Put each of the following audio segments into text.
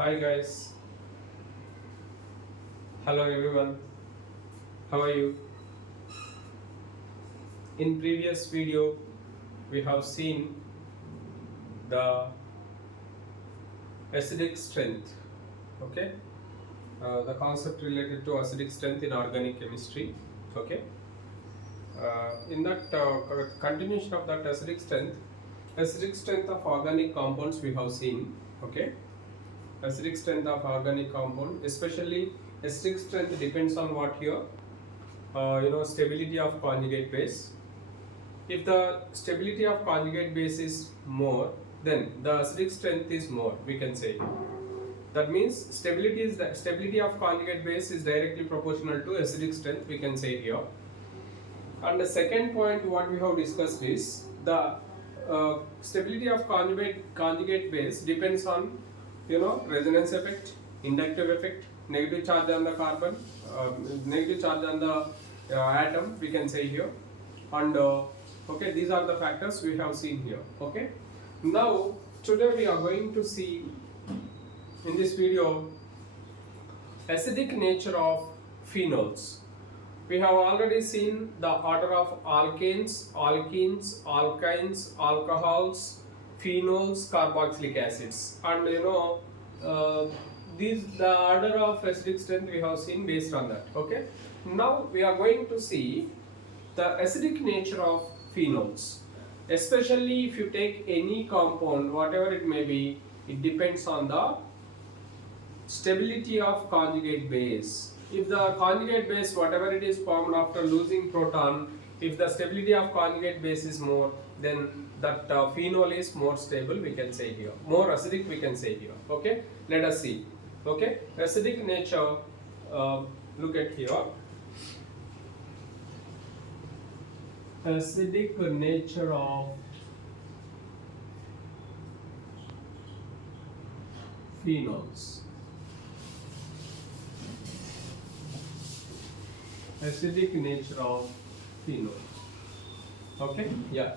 Hi guys, hello everyone, how are you? In previous video we have seen the acidic strength, okay, the concept related to acidic strength in organic chemistry, okay. In that continuation of that acidic strength of organic compounds we have seen, okay. Acidic strength of organic compound, especially acidic strength depends on what here, stability of conjugate base. If the stability of conjugate base is more, then the acidic strength is more, we can say. That means stability of conjugate base is directly proportional to acidic strength, we can say here. And the second point what we have discussed is the stability of conjugate base depends on resonance effect, inductive effect, negative charge on the carbon, negative charge on the atom, we can say here. And okay, these are the factors we have seen here. Okay, now today we are going to see in this video acidic nature of phenols. We have already seen the order of alkanes, alkenes, alkynes, alcohols, phenols, carboxylic acids, and the order of acidic strength we have seen based on that. Okay, now we are going to see the acidic nature of phenols. Especially if you take any compound, whatever it may be, it depends on the stability of conjugate base. If the conjugate base, whatever it is formed after losing proton, if the stability of conjugate base is more, then that phenol is more stable, we can say here. More acidic, we can say here. Okay, let us see. Okay, acidic nature, look at here. Acidic nature of phenols. Acidic nature of phenol. Okay, yeah.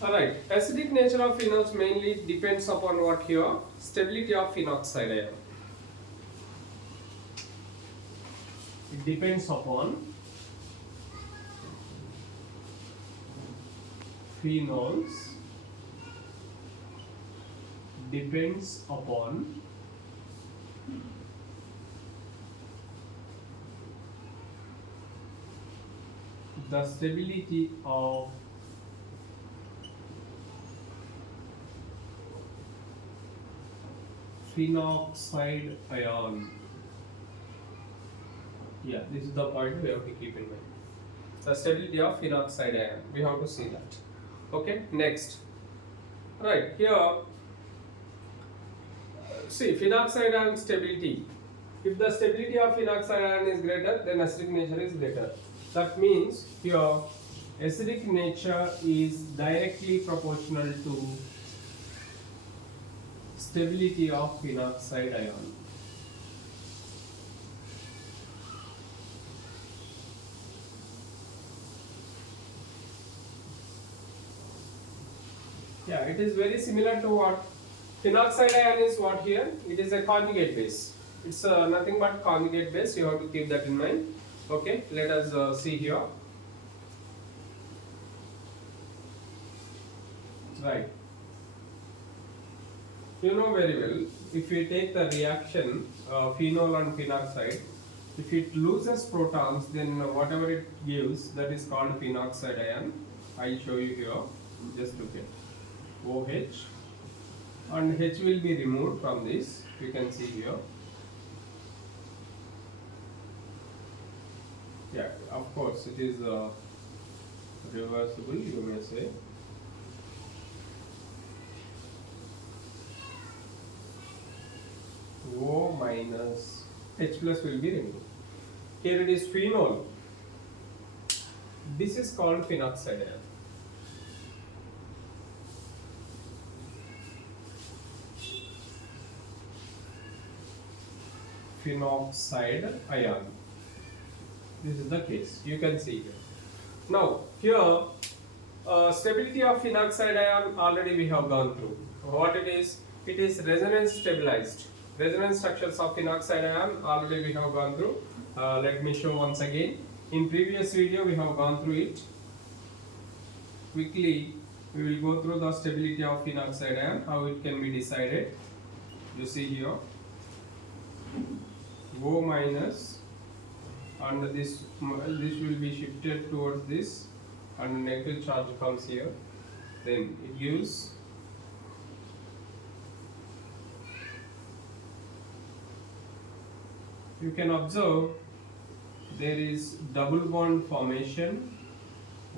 Alright, acidic nature of phenols mainly depends upon what here? Stability of phenoxide ion. It depends upon phenols, depends upon the stability of phenoxide ion. Yeah, this is the point we have to keep in mind. The stability of phenoxide ion. We have to see that. Okay, next. Right, here, see phenoxide ion stability. If the stability of phenoxide ion is greater, then acidic nature is greater. That means here acidic nature is directly proportional to stability of phenoxide ion. Yeah, it is very similar to what phenoxide ion is. What here? It is a conjugate base. It's nothing but conjugate base. You have to keep that in mind. Okay, let us see here. Right. You know very well, if we take the reaction phenol and phenoxide, if it loses protons, then whatever it gives, that is called phenoxide ion. I'll show you here. Just look at OH, and H will be removed from this. You can see here. Yeah, of course it is reversible, you may say. O minus H plus will be removed. Here it is phenol. This is called phenoxide ion. Phenoxide ion. This is the case. You can see here. Now here stability of phenoxide ion already we have gone through. What it is? It is resonance stabilized. Resonance structures of phenoxide ion already we have gone through. Let me show once again. In previous video we have gone through it. Quickly we will go through the stability of phenoxide ion, how it can be decided. You see here O minus, and this will be shifted towards this, and negative charge comes here. Then it gives you can observe there is double bond formation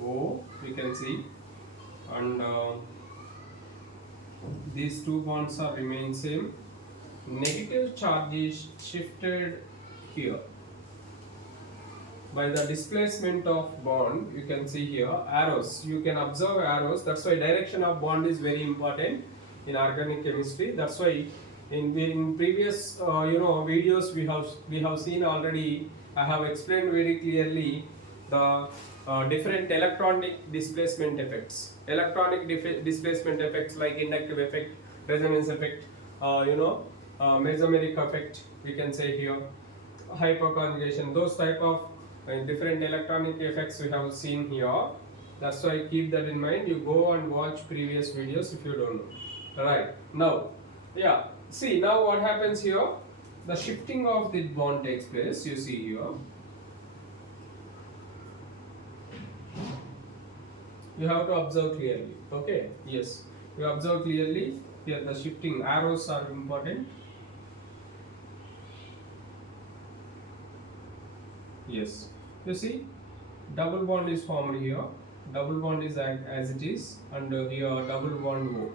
O, we can see, and these two bonds are remain same. Negative charge is shifted here by the displacement of bond. You can see here arrows. You can observe arrows. That's why direction of bond is very important in organic chemistry. That's why in previous videos we have seen already. I have explained very clearly the different electronic displacement effects. Electronic displacement effects like inductive effect, resonance effect, mesomeric effect, we can say here, hyperconjugation, those type of different electronic effects we have seen here. That's why keep that in mind. You go and watch previous videos if you don't know. Right, now, yeah, see now what happens here, the shifting of the bond takes place. You see here, you have to observe clearly. Okay, yes, you observe clearly here. The shifting arrows are important. Yes, you see double bond is formed here. Double bond is as it is, and here double bond O.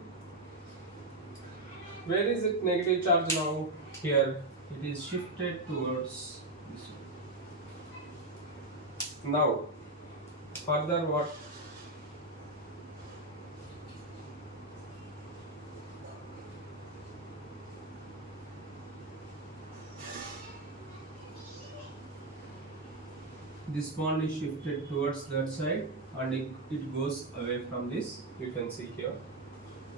Where is it negative charge now? Here it is shifted towards this one. Now further what? This bond is shifted towards that side, and it goes away from this. You can see here.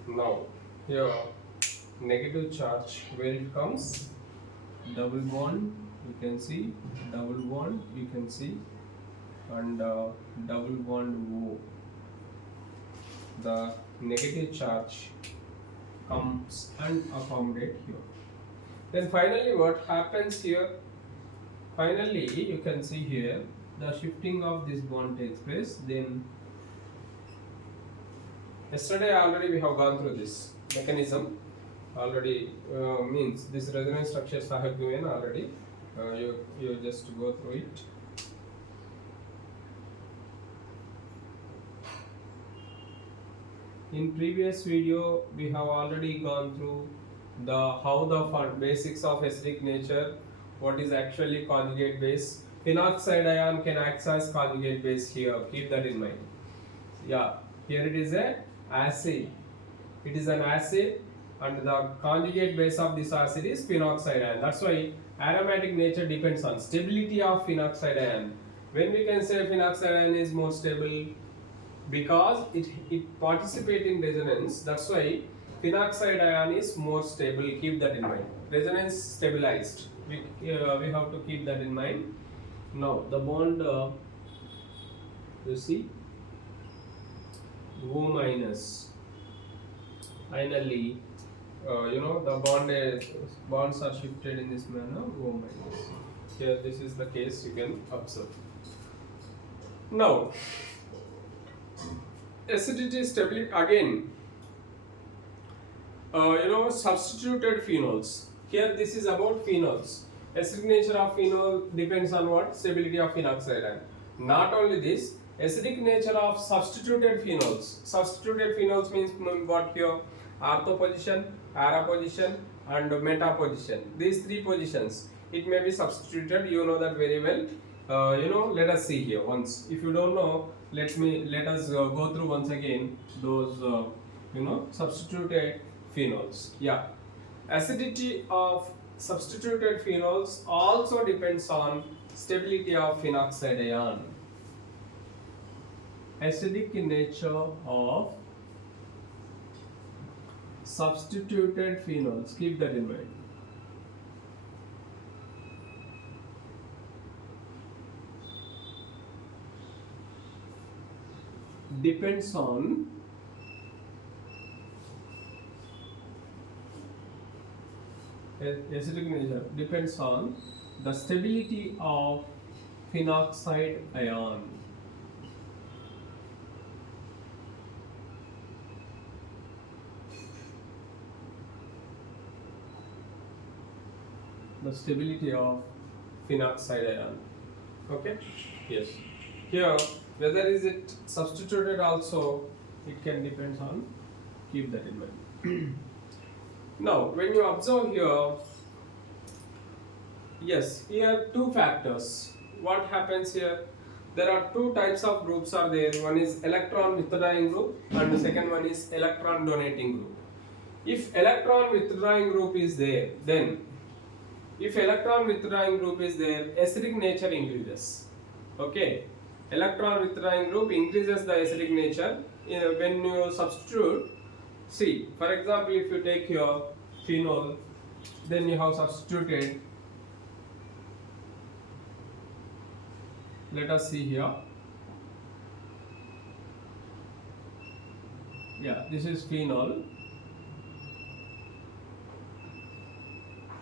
Now here negative charge, where it comes, double bond, you can see, double bond, you can see, and double bond O. The negative charge comes and accommodate here. Then finally what happens here? Finally you can see here the shifting of this bond takes place. Then yesterday already we have gone through this mechanism already, means this resonance structures I have given already. You just go through it. In previous video we have already gone through how the basics of acidic nature, what is actually conjugate base. Phenoxide ion can act as conjugate base here, keep that in mind. Yeah, here it is a acid. It is an acid, and the conjugate base of this acid is phenoxide ion. That's why aromatic nature depends on stability of phenoxide ion. When we can say phenoxide ion is more stable, because it participates in resonance. That's why phenoxide ion is more stable. Keep that in mind. Resonance stabilized. We have to keep that in mind. Now the bond, you see, O minus. Finally, the bonds are shifted in this manner. O minus. Here, this is the case. You can observe. Now, acidity stability again. Substituted phenols. Here, this is about phenols. Acidic nature of phenol depends on what? Stability of phenoxide ion. Not only this, acidic nature of substituted phenols. Substituted phenols means what here? Ortho position, para position, and meta position. These three positions, it may be substituted. You know that very well. Let us see here once. If you don't know, let us go through once again those substituted phenols. Yeah, acidity of substituted phenols also depends on stability of phenoxide ion. Acidic nature of substituted phenols, keep that in mind. Depends on acidic nature, depends on the stability of phenoxide ion. The stability of phenoxide ion. Okay? Yes. Here, whether is it substituted also, it can depend on, keep that in mind. Now, when you observe here, yes, here two factors. What happens here? There are two types of groups are there. One is electron withdrawing group and the second one is electron donating group. If electron withdrawing group is there, then acidic nature increases. Okay, electron withdrawing group increases the acidic nature. When you substitute, see, for example, if you take here phenol, then you have substituted. Let us see here. Yeah, this is phenol.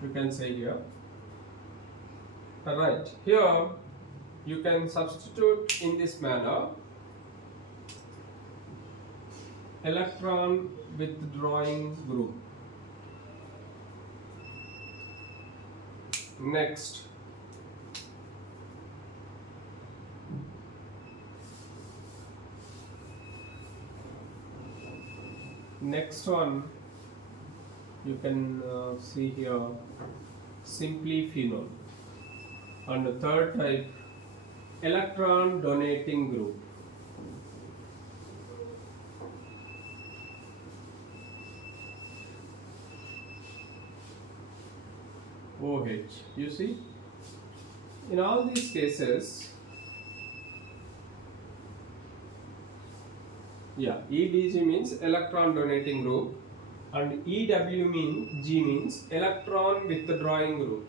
You can say here. Alright, here you can substitute in this manner electron withdrawing group. Next, one you can see here simply phenol, and the third type electron donating group. OH. You see, in all these cases, yeah, EDG means electron donating group and EW means electron withdrawing group.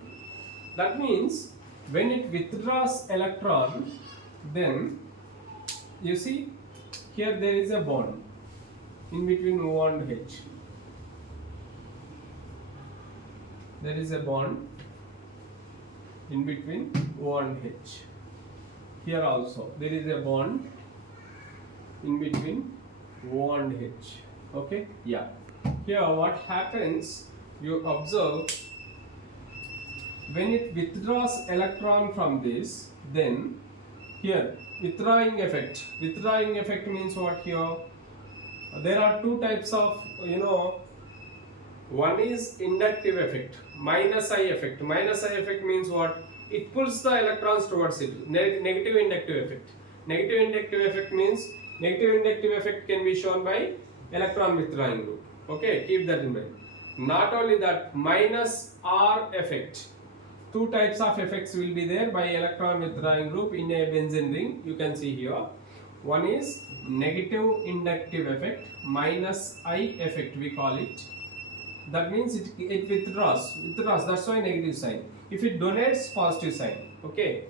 That means when it withdraws electron, then you see here there is a bond in between O and H. There is a bond in between O and H. Here also there is a bond in between O and H. Okay? Yeah. Here what happens, you observe when it withdraws electron from this, then here withdrawing effect. Withdrawing effect means what here? There are two types of, one is inductive effect, minus I effect. Minus I effect means what? It pulls the electrons towards it. Negative inductive effect. Negative inductive effect means negative inductive effect can be shown by electron withdrawing group. Okay, keep that in mind. Not only that, minus R effect. Two types of effects will be there by electron withdrawing group in a benzene ring. You can see here. One is negative inductive effect, minus I effect we call it. That means it withdraws, that's why negative sign. If it donates, positive sign. Okay,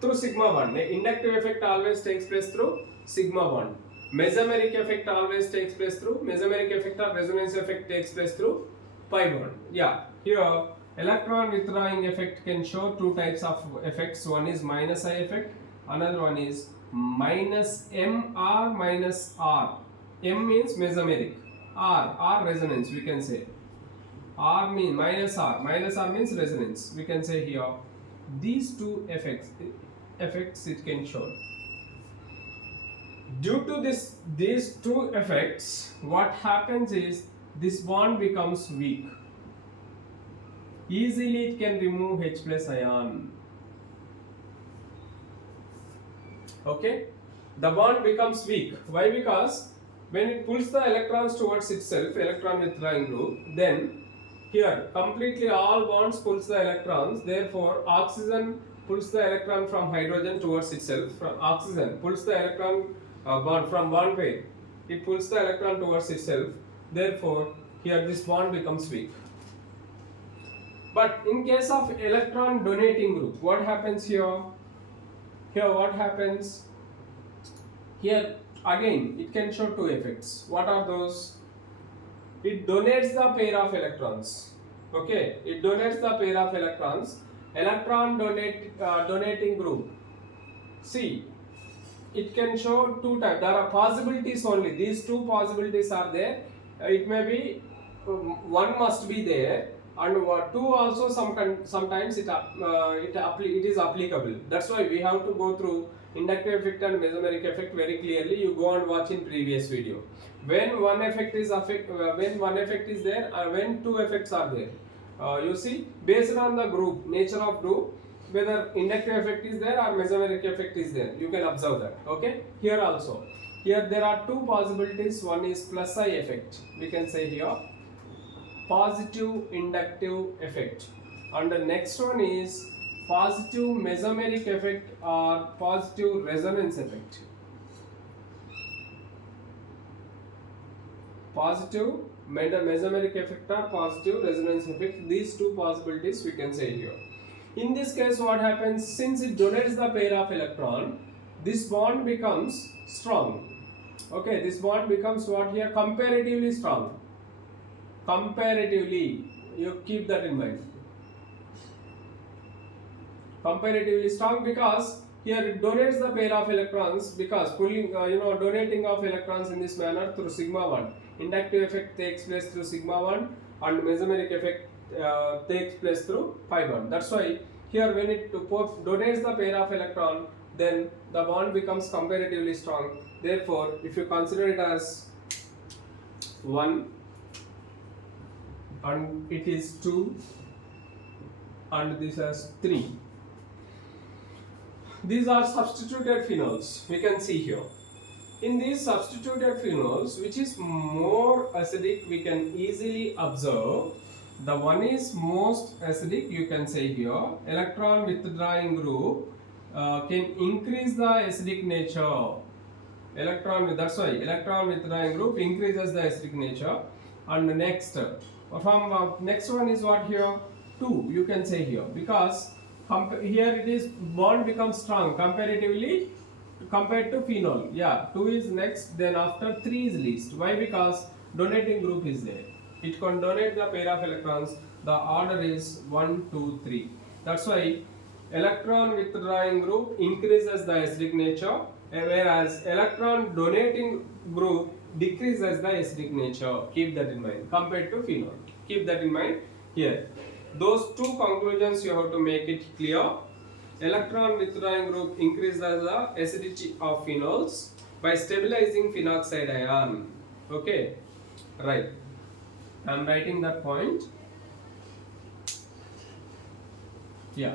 through sigma bond. Inductive effect always takes place through sigma bond. Mesomeric effect always takes place through mesomeric effect, or resonance effect takes place through pi bond. Yeah, here electron withdrawing effect can show two types of effects. One is minus I effect, another one is minus MR minus R. M means mesomeric, R resonance we can say. R means minus R means resonance. We can say here these two effects it can show. Due to these two effects, what happens is this bond becomes weak. Easily it can remove H plus ion. Okay, the bond becomes weak. Why? Because when it pulls the electrons towards itself, electron withdrawing group, then here completely all bonds pulls the electrons. Therefore, oxygen pulls the electron from hydrogen towards itself. From oxygen pulls the electron bond from bond pair. It pulls the electron towards itself. Therefore, Here this bond becomes weak. But in case of electron donating group, what happens here? Here what happens? Here again it can show two effects. What are those? It donates the pair of electrons. Okay, it donates the pair of electrons. Electron donating group. See, it can show two types. There are possibilities only. These two possibilities are there. It may be one must be there, and two also sometimes it is applicable. That's why we have to go through inductive effect and mesomeric effect very clearly. You go and watch in previous video. When one effect is there, when two effects are there. You see, based on the group, nature of group, whether inductive effect is there or mesomeric effect is there, you can observe that. Okay, here also, here there are two possibilities. One is plus I effect, we can say here positive inductive effect, and the next one is positive mesomeric effect or positive resonance effect. Positive mesomeric effect or positive resonance effect, these two possibilities we can say here. In this case what happens, since it donates the pair of electron, this bond becomes strong. Okay, this bond becomes what here? Comparatively strong. Comparatively, you keep that in mind. Comparatively strong, because here it donates the pair of electrons, because pulling donating of electrons in this manner through sigma 1. Inductive effect takes place through sigma 1 and mesomeric effect takes place through pi 1. That's why here when it donates the pair of electron, then the bond becomes comparatively strong. Therefore, if you consider it as 1 and it is 2 and this as 3. These are substituted phenols, we can see here. In these substituted phenols, which is more acidic, we can easily observe. The one is most acidic, you can say here. Electron withdrawing group can increase the acidic nature. That's why electron withdrawing group increases the acidic nature. And the next, next one is what here? 2, you can say here, because here it is bond becomes strong comparatively compared to phenol. Yeah, 2 is next, then after 3 is least. Why? Because donating group is there. It can donate the pair of electrons. The order is 1, 2, 3. That's why electron withdrawing group increases the acidic nature, whereas electron donating group decreases the acidic nature. Keep that in mind compared to phenol. Keep that in mind here. Those two conclusions you have to make it clear. Electron withdrawing group increases the acidity of phenols by stabilizing phenoxide ion. Okay, right. I am writing that point. Yeah.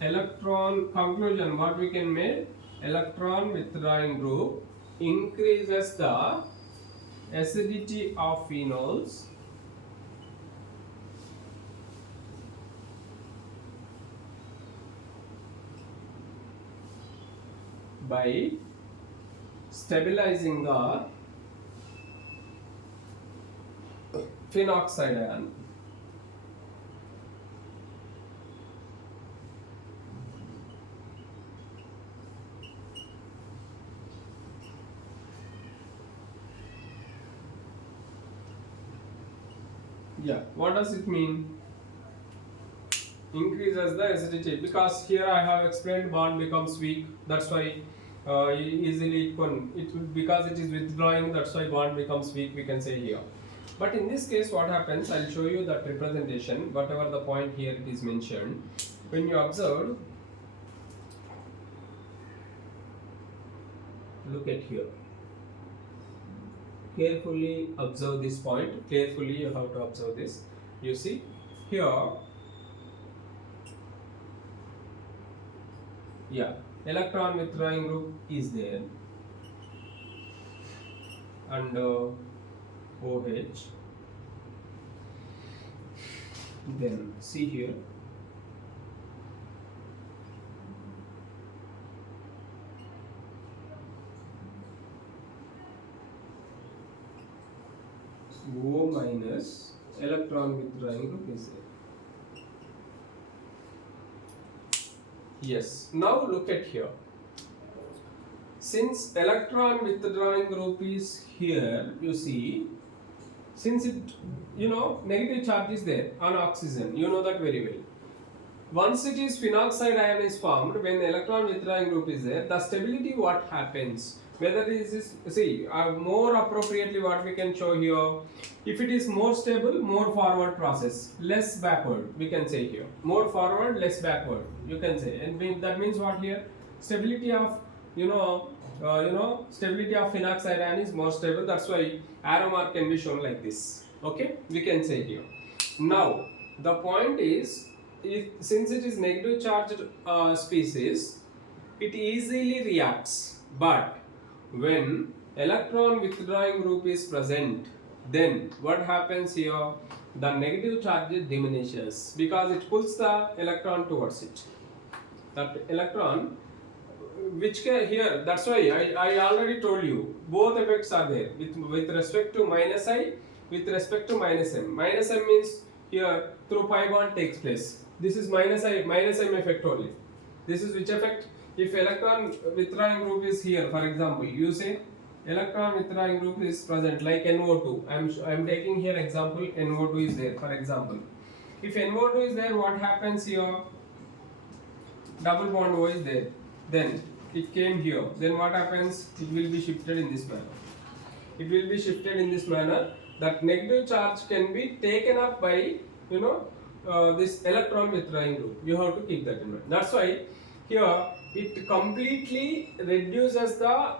Electron conclusion, what we can make? Electron withdrawing group increases the acidity of phenols by stabilizing the phenoxide ion. Yeah, what does it mean? Increases the acidity, because here I have explained bond becomes weak. That's why easily because it is withdrawing, that's why bond becomes weak, we can say here. But in this case what happens, I'll show you that representation, whatever the point here it is mentioned. When you observe, look at here, carefully observe this point, carefully you have to observe this. You see here, yeah, electron withdrawing group is there, and OH. Then see here, O minus electron withdrawing group is there. Yes. Now look at here. Since electron withdrawing group is here, you see, since it, negative charge is there on oxygen, you know that very well. Once it is phenoxide ion is formed, when the electron withdrawing group is there, the stability what happens? Whether it is, see, more appropriately what we can show here, if it is more stable, more forward process, less backward, we can say here. More forward, less backward, you can say. And that means what here? Stability of, stability of phenoxide ion is more stable. That's why arrow mark can be shown like this. Okay, we can say here. Now, the point is, since it is negative charged species, it easily reacts. But when electron withdrawing group is present, then what happens here? The negative charge diminishes because it pulls the electron towards it. That electron, which can here, that's why I already told you both effects are there with respect to minus I, with respect to minus M. Minus M means here through pi bond takes place. This is minus M effect only. This is which effect? If electron withdrawing group is here, for example, you say electron withdrawing group is present like NO2. I'm taking here example NO2 is there, for example. If NO2 is there, what happens here? Double bond O is there. Then it came here. Then what happens? It will be shifted in this manner. It will be shifted in this manner. That negative charge can be taken up by this electron withdrawing group. You have to keep that in mind. That's why here it completely reduces the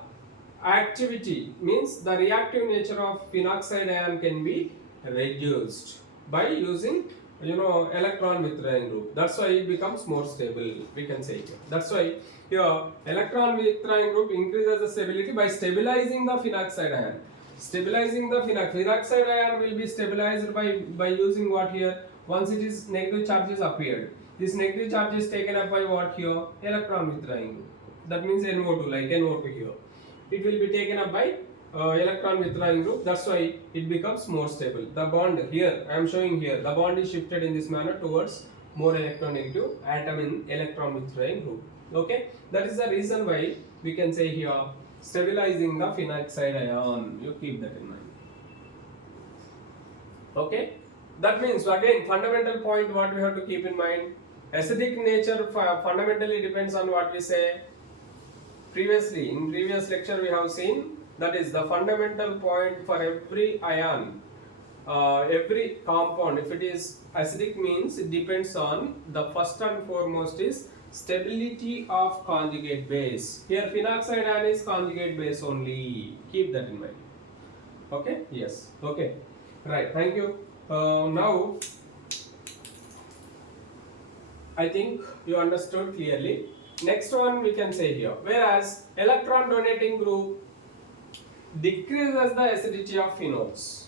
activity, means the reactive nature of phenoxide ion can be reduced by using electron withdrawing group. That's why it becomes more stable, we can say here. That's why here electron withdrawing group increases the stability by stabilizing the phenoxide ion. Stabilizing the phenoxide ion will be stabilized by using what here? Once it is negative charges appeared, this negative charge is taken up by what here? Electron withdrawing group. That means NO2, like NO2 here. It will be taken up by electron withdrawing group. That's why it becomes more stable. The bond here, I am showing here, the bond is shifted in this manner towards more electronegative atom in electron withdrawing group. Okay, that is the reason why we can say here stabilizing the phenoxide ion. You keep that in mind. Okay, that means again fundamental point what we have to keep in mind. Acidic nature fundamentally depends on what we say. Previously, in previous lecture we have seen, that is the fundamental point for every ion, every compound. If it is acidic, means it depends on the first and foremost is stability of conjugate base. Here phenoxide ion is conjugate base only. Keep that in mind. Okay? Yes. Okay. Right. Thank you. Now, I think you understood clearly. Next one we can say here. Whereas electron donating group decreases the acidity of phenols.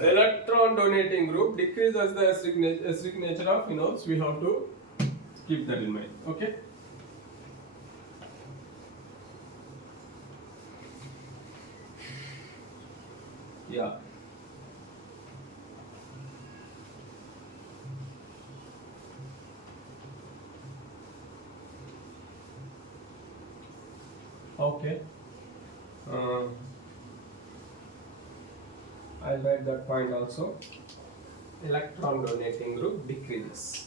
Electron donating group decreases the acidic nature of phenols. We have to keep that in mind. Okay. Yeah. Okay. I'll write that point also. Electron donating group decreases.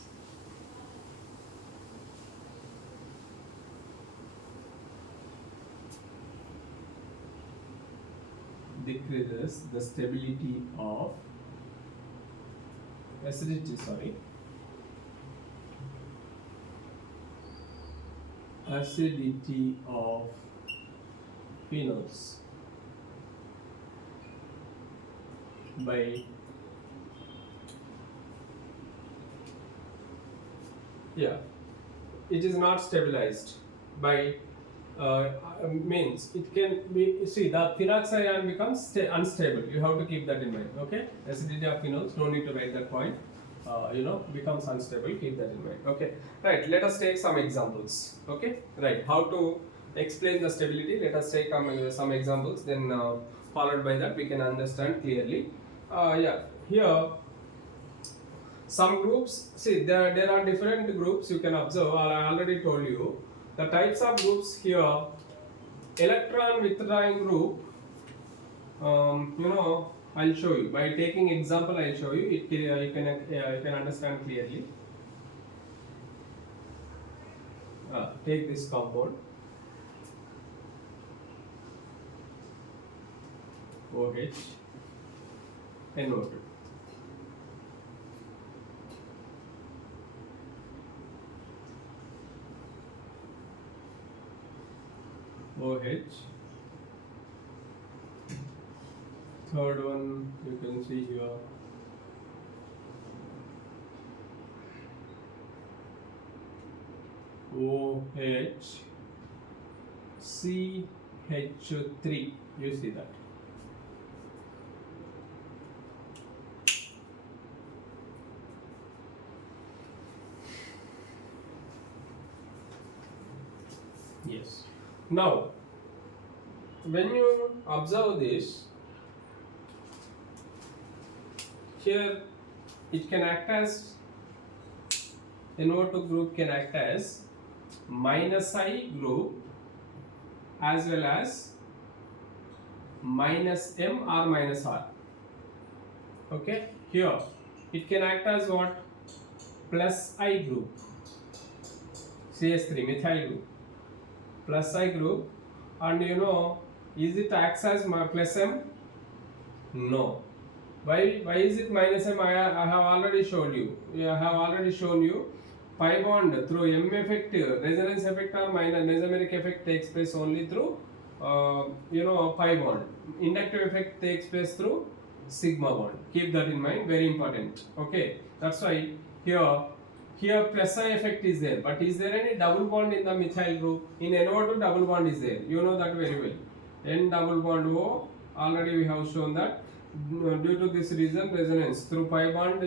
Decreases the stability of acidity, acidity of phenols by it is not stabilized by means it can be, see, the phenoxide ion becomes unstable. You have to keep that in mind. Okay, acidity of phenols, no need to write that point. Becomes unstable. Keep that in mind. Okay, right. Let us take some examples. Okay, right. How to explain the stability. Let us take some examples, then followed by that we can understand clearly. Yeah, here some groups, see there are different groups you can observe. I already told you the types of groups here. Electron withdrawing group, I'll show you by taking example. I'll show you it. You can understand clearly. Take this compound OH NO2. OH. Third one you can see here. OH CH3. You see that. Yes. Now, when you observe this, here it can act as NO2 group can act as minus I group as well as minus M or minus R. Okay, here it can act as what? Plus I group, CH3 methyl group, plus I group, and is it acts as plus M? No. Why is it minus M? I have already showed you. I have already shown you pi bond through M effect, resonance effect or minus mesomeric effect takes place only through pi bond. Inductive effect takes place through sigma bond. Keep that in mind, very important. Okay, that's why here plus I effect is there, but is there any double bond in the methyl group? In NO2 double bond is there. You know that very well. N double bond O, already we have shown that. Due to this reason, resonance through pi bond,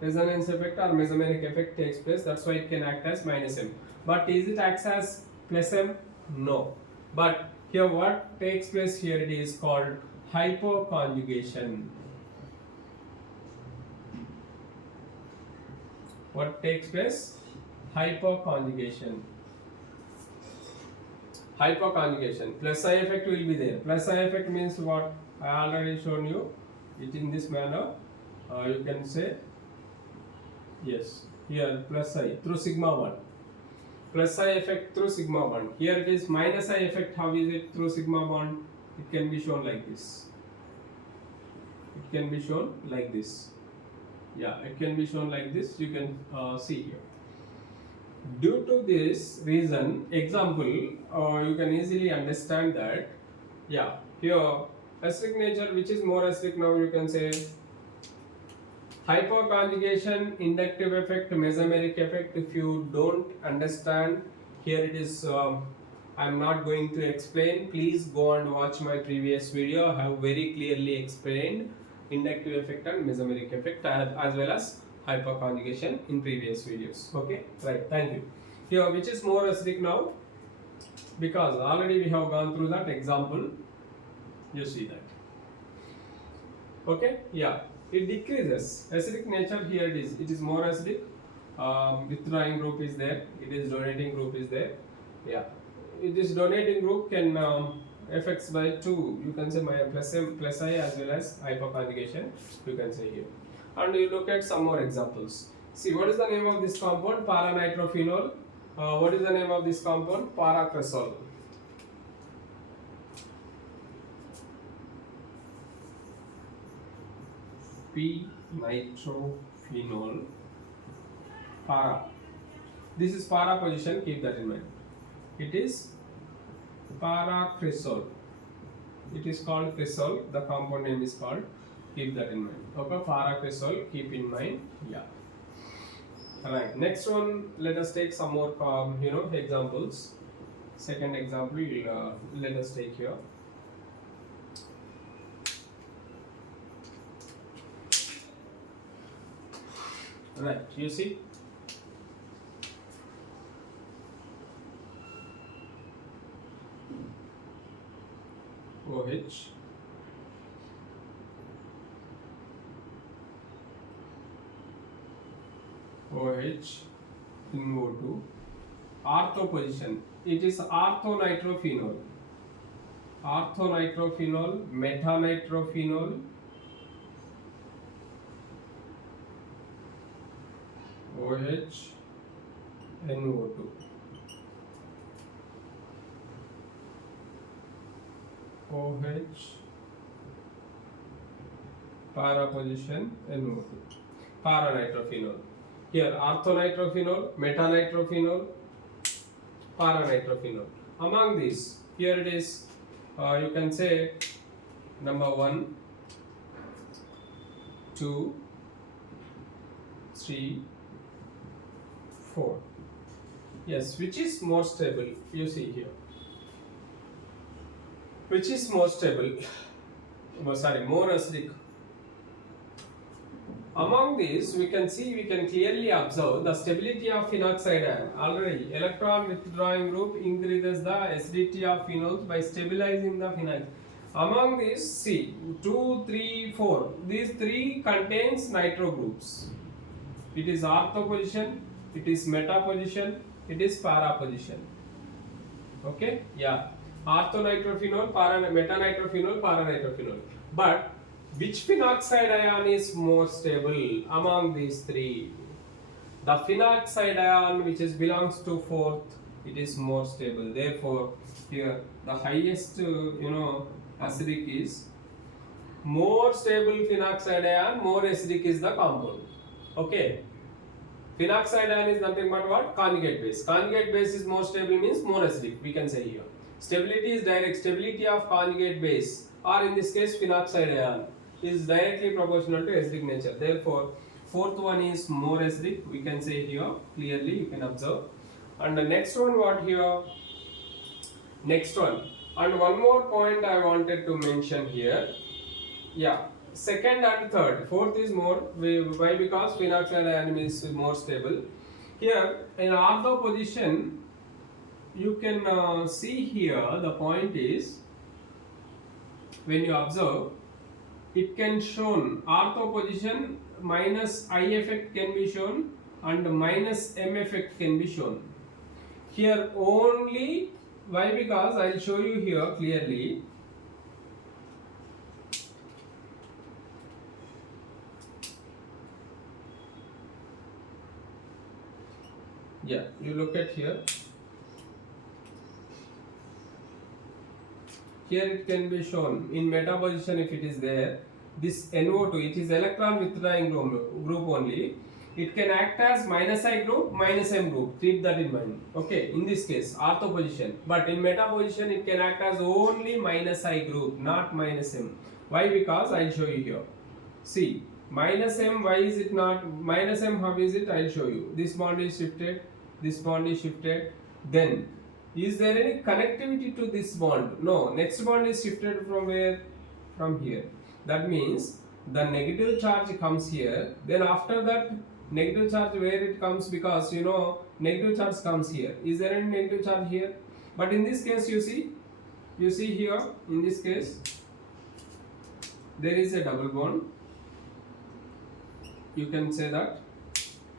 resonance effect or mesomeric effect takes place. That's why it can act as minus M. But is it acts as plus M? No. But here what takes place here, it is called hypoconjugation. What takes place? Hypoconjugation. Hypoconjugation. Plus I effect will be there. Plus I effect means what? I already shown you it in this manner. You can say yes. Here plus I through sigma 1. Plus I effect through sigma bond. Here it is minus I effect. How is it through sigma bond? It can be shown like this. It can be shown like this. Yeah, it can be shown like this. You can see here. Due to this reason, example, you can easily understand that. Yeah, here acidic nature, which is more acidic now, you can say hypoconjugation, inductive effect, mesomeric effect. If you don't understand, here it is. I'm not going to explain. Please go and watch my previous video. I have very clearly explained inductive effect and mesomeric effect as well as hypoconjugation in previous videos. Okay, right. Thank you. Here, which is more acidic now? Because already we have gone through that example. You see that. Okay, yeah. It decreases. Acidic nature here it is more acidic. Withdrawing group is there. It is donating group is there. Yeah. This donating group can affects by 2. You can say my plus I as well as hypoconjugation. You can say here. And you look at some more examples. See, what is the name of this compound? Paranitrophenol. What is the name of this compound? Paracresol. P-nitrophenol. Para. This is para position. Keep that in mind. It is paracresol. It is called cresol. The compound name is called. Keep that in mind. Okay, paracresol. Keep in mind. Yeah. Alright. Next one. Let us take some more. Examples. Second example. Let us take here. Right. You see. OH, OH in O2. Ortho position, it is orthonitrophenol, metanitrophenol, OH, NO2. OH, para position, NO2, paranitrophenol. Here orthonitrophenol, metanitrophenol, paranitrophenol. Among these, here it is, you can say number 1, 2, 3, 4. Yes, which is more stable? You see here. Which is more stable? More acidic. Among these, we can clearly observe the stability of phenoxide ion. Already, electron withdrawing group increases the acidity of phenols by stabilizing the phenyl. Among these, see 2, 3, 4. These 3 contains nitro groups. It is ortho position, it is meta position, it is para position. Okay? Yeah. Orthonitrophenol, metanitrophenol, paranitrophenol. But which phenoxide ion is more stable among these 3? The phenoxide ion which belongs to 4th, it is more stable. Therefore, here the highest acidic is more stable phenoxide ion, more acidic is the compound. Okay. Phenoxide ion is nothing but what? Conjugate base. Conjugate base is more stable means more acidic. We can say here. Stability is direct. Stability of conjugate base, or in this case phenoxide ion, is directly proportional to acidic nature. Therefore, 4th one is more acidic. We can say here clearly. You can observe. And the next one, what here? Next one. And one more point I wanted to mention here. Yeah. 2nd and 3rd. 4th is more. Why? Because phenoxide ion is more stable. Here in ortho position, you can see here the point is, when you observe, it can shown ortho position minus I effect can be shown and minus M effect can be shown. Here only, why? Because I will show you here clearly. Yeah, you look at here. Here it can be shown in meta position if it is there. This NO2, it is electron withdrawing group only. It can act as minus I group, minus M group. Keep that in mind. Okay, in this case, ortho position. But in meta position, it can act as only minus I group, not minus M. Why? Because I'll show you here. See, minus M, why is it not? Minus M, how is it? I'll show you. This bond is shifted, this bond is shifted. Then, is there any connectivity to this bond? No. Next bond is shifted from where? From here. That means the negative charge comes here. Then after that, negative charge where it comes? Because negative charge comes here. Is there any negative charge here? But in this case, you see here, in this case, there is a double bond. You can say that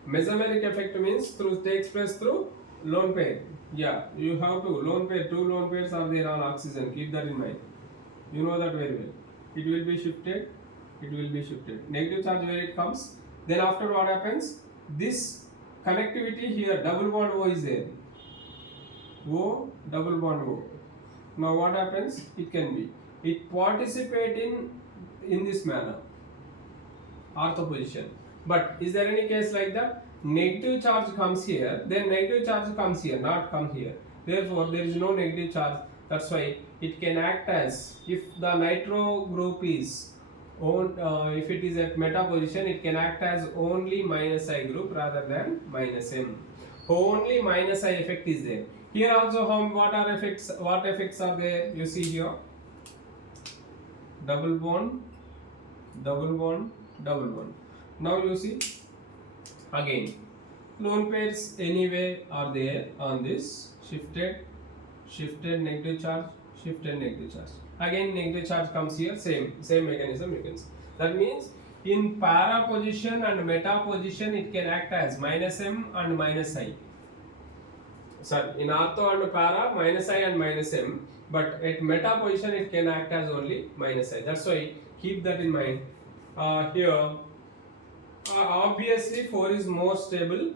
mesomeric effect means takes place through lone pair. Yeah, you have to lone pair. 2 lone pairs are there on oxygen. Keep that in mind. You know that very well. It will be shifted. It will be shifted. Negative charge where it comes. Then after what happens? This connectivity here, double bond O is there. O, double bond O. Now what happens? It can be. It participate in this manner. Ortho position. But is there any case like that? Negative charge comes here, then negative charge comes here, not come here. Therefore, there is no negative charge. That's why it can act as, if the nitro group is if it is at meta position, it can act as only minus I group rather than minus M. Only minus I effect is there. Here also, what effects are there? You see here, double bond, double bond, double bond. Now you see. Again, lone pairs anyway are there on this, shifted negative charge, shift and negative charge. Again negative charge comes here, same mechanism you can see. That means in para position and meta position it can act as minus m and minus I. Sorry, in ortho and para minus I and minus m, but at meta position it can act as only minus I. That's why keep that in mind. Here obviously 4 is more stable,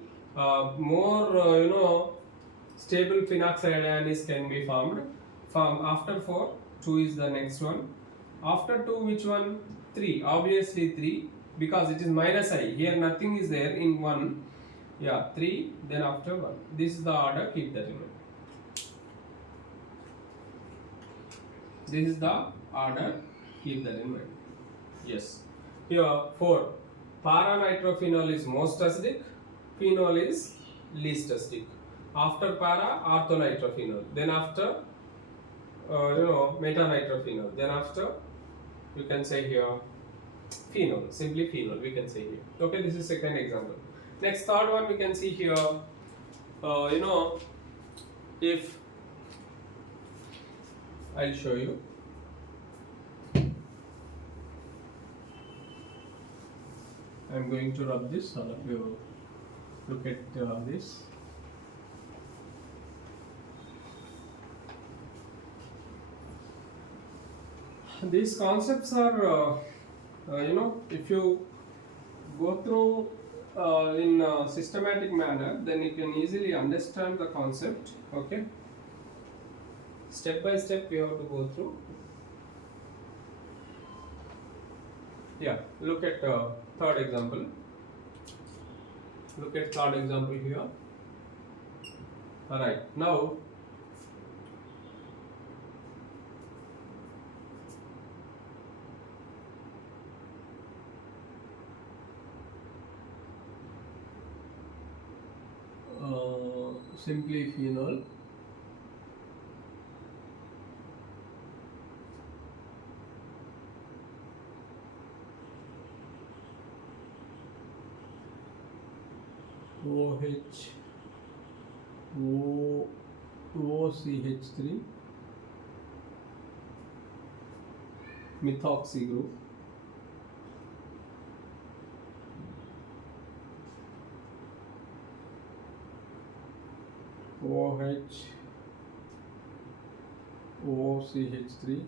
stable phenoxide ions can be formed. From after 4, 2 is the next one. After 2, which one? 3. Obviously 3, because it is minus I. Here nothing is there in 1. Yeah, 3, then after 1. This is the order, keep that in mind. This is the order, keep that in mind. Yes. Here 4. Para-nitrophenol is most acidic, phenol is least acidic. After para, orthonitrophenol. Then after, metanitrophenol. Then after, you can say here, phenol. Simply phenol, we can say here. Okay, this is second example. Next, third one we can see here. If I'll show you. I'm going to rub this. All of you look at this. These concepts are, if you go through in a systematic manner, then you can easily understand the concept. Okay. Step by step, we have to go through. Yeah. Look at third example. Look at third example here. All right. Now. Simply phenol. OCH3 methoxy group. OCH3 OCH3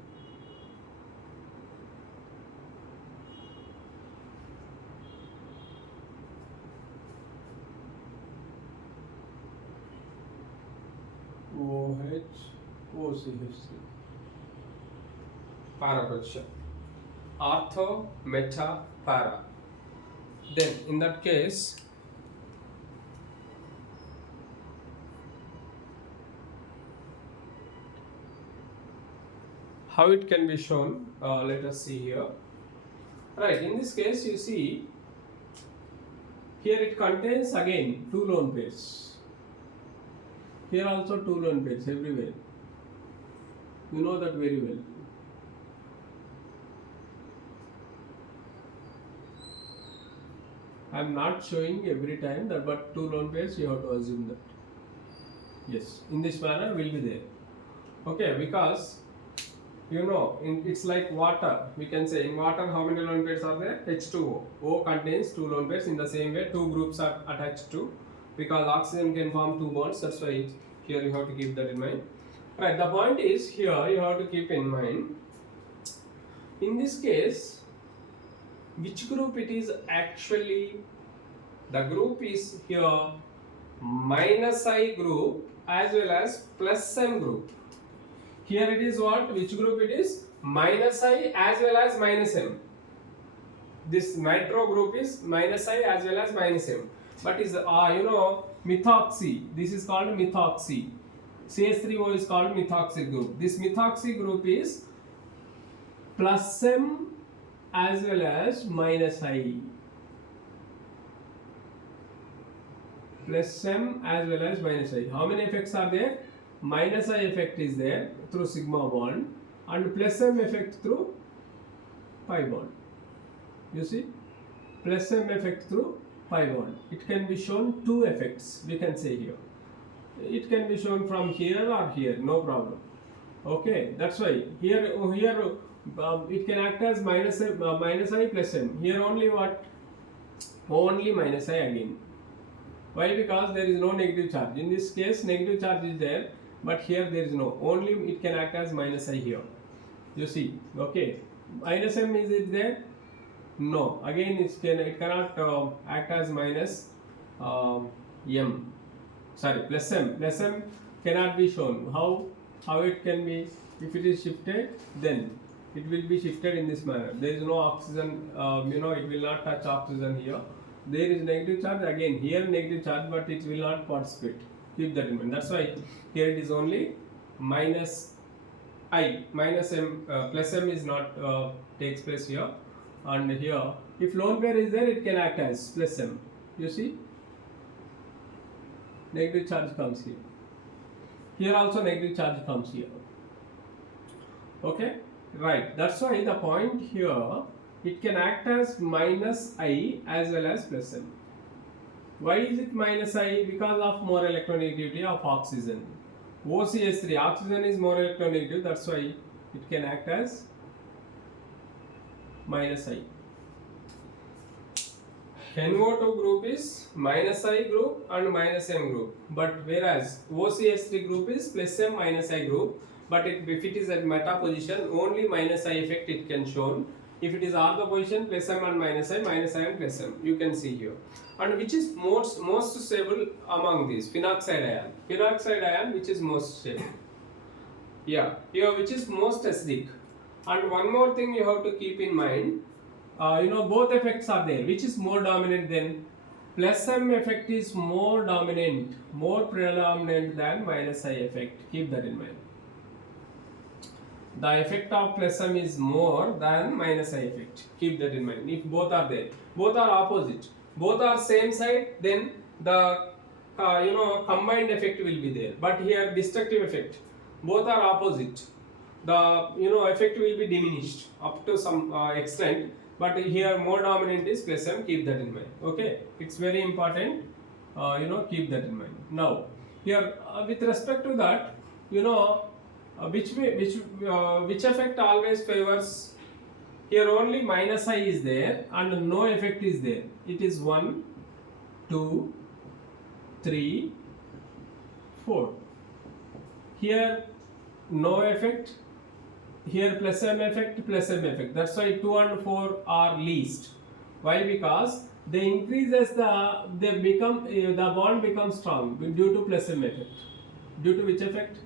para position, ortho, meta, para. Then in that case, how it can be shown, let us see here. Right, in this case you see here it contains again 2 lone pairs. Here also 2 lone pairs everywhere. You know that very well. I am not showing every time that, but 2 lone pairs you have to assume that. Yes, in this manner will be there. Okay, because it's like water. We can say in water how many lone pairs are there? H2O. O contains 2 lone pairs. In the same way, 2 groups are attached to, because oxygen can form 2 bonds. That's why here you have to keep that in mind. Right. The point is here you have to keep in mind. In this case, which group it is actually? The group is here minus I group as well as plus M group. Here it is what? Which group it is? Minus I as well as minus M. This nitro group is minus I as well as minus M. But is methoxy. This is called methoxy. CH3O is called methoxy group. This methoxy group is plus M as well as minus I. Plus M as well as minus I. How many effects are there? Minus I effect is there through sigma bond and plus M effect through pi bond. You see? Plus M effect through pi bond. It can be shown 2 effects, we can say here. It can be shown from here or here, no problem. Okay, that's why here it can act as minus I plus m. Here only what? Only minus I again. Why? Because there is no negative charge. In this case, negative charge is there, but here there is no. Only it can act as minus I here. You see, okay. Minus m, is it there? No. Again, it cannot act as minus m. Sorry, plus m. Plus m cannot be shown. How it can be? If it is shifted, then it will be shifted in this manner. There is no oxygen. It will not touch oxygen here. There is negative charge, again here negative charge, but it will not participate. Keep that in mind. That's why here it is only minus I, minus m, plus m is not takes place here, and here if lone pair is there, it can act as plus m. You see, negative charge comes here. Here also negative charge comes here. Okay, right. That's why the point here, it can act as minus I as well as plus M. Why is it minus I? Because of more electronegativity of oxygen. OCH3, oxygen is more electronegative, that's why it can act as minus I. NO2 group is minus I group and minus M group, but whereas OCH3 group is plus M minus I group, but if it is at meta position, only minus I effect it can shown. If it is ortho position, plus M and minus I and plus M, you can see here. And which is most stable among these? Phenoxide ion. Phenoxide ion, which is most stable. Yeah, here which is most acidic. And one more thing you have to keep in mind, both effects are there. Which is more dominant then? Plus M effect is more dominant, more predominant than minus I effect. Keep that in mind. The effect of plus M is more than minus I effect. Keep that in mind. If both are there, both are opposite, both are same side, then the combined effect will be there. But here destructive effect, both are opposite. The effect will be diminished up to some extent. But here more dominant is plus M. Keep that in mind. Okay, it's very important. Keep that in mind. Now here with respect to that, which effect always favors? Here only minus I is there and no effect is there. It is 1, 2, 3, 4. Here no effect. Here plus M effect, plus M effect. That's why 2 and 4 are least. Why? Because they increase as the bond becomes strong due to plus M effect. Due to which effect?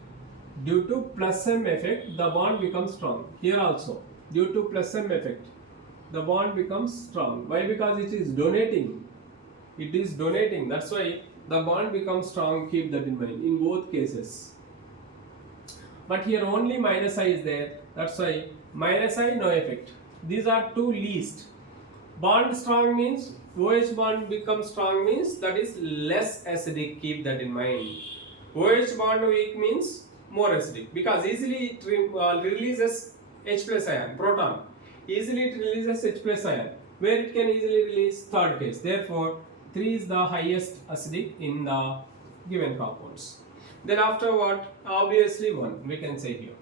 Due to plus M effect, the bond becomes strong. Here also, due to plus M effect, the bond becomes strong. Why? Because it is donating. It is donating. That's why the bond becomes strong. Keep that in mind in both cases. But here only minus I is there. That's why minus I, no effect. These are two least. Bond strong means OH bond becomes strong means that is less acidic. Keep that in mind. OH bond weak means more acidic, because easily it releases H plus ion, proton. Easily it releases H plus ion, where it can easily release third case. Therefore, 3 is the highest acidic in the given compounds. Then after what? Obviously 1, we can say here.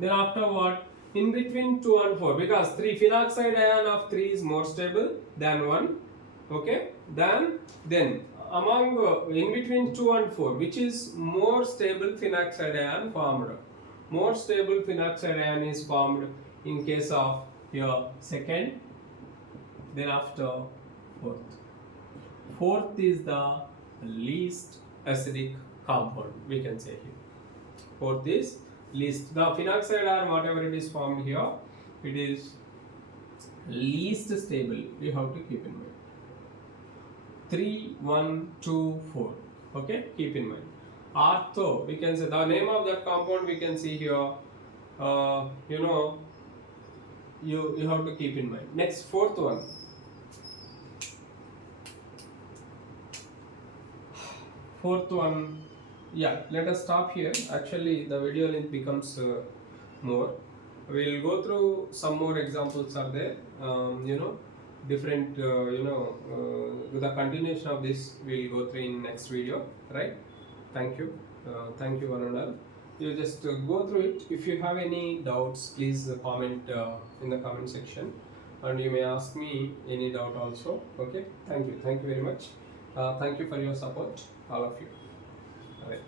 Then after what? In between 2 and 4, because 3 phenoxide ion of 3 is more stable than 1. Okay? Then among in between 2 and 4, which is more stable phenoxide ion formed? More stable phenoxide ion is formed in case of your second, then after fourth. Fourth is the least acidic compound, we can say here. Fourth is least. The phenoxide ion, whatever it is formed here, it is least stable. You have to keep in mind. 3, 1, 2, 4. Okay, keep in mind. Ortho, we can say the name of that compound we can see here. You have to keep in mind. Next, fourth one. Fourth one. Yeah, let us stop here. Actually, the video length becomes more. We will go through some more examples are there. Different the continuation of this we will go through in next video, right? Thank you one and all. You just go through it. If you have any doubts, please comment in the comment section, and you may ask me any doubt also. Okay, thank you very much. Thank you for your support, all of you. All right.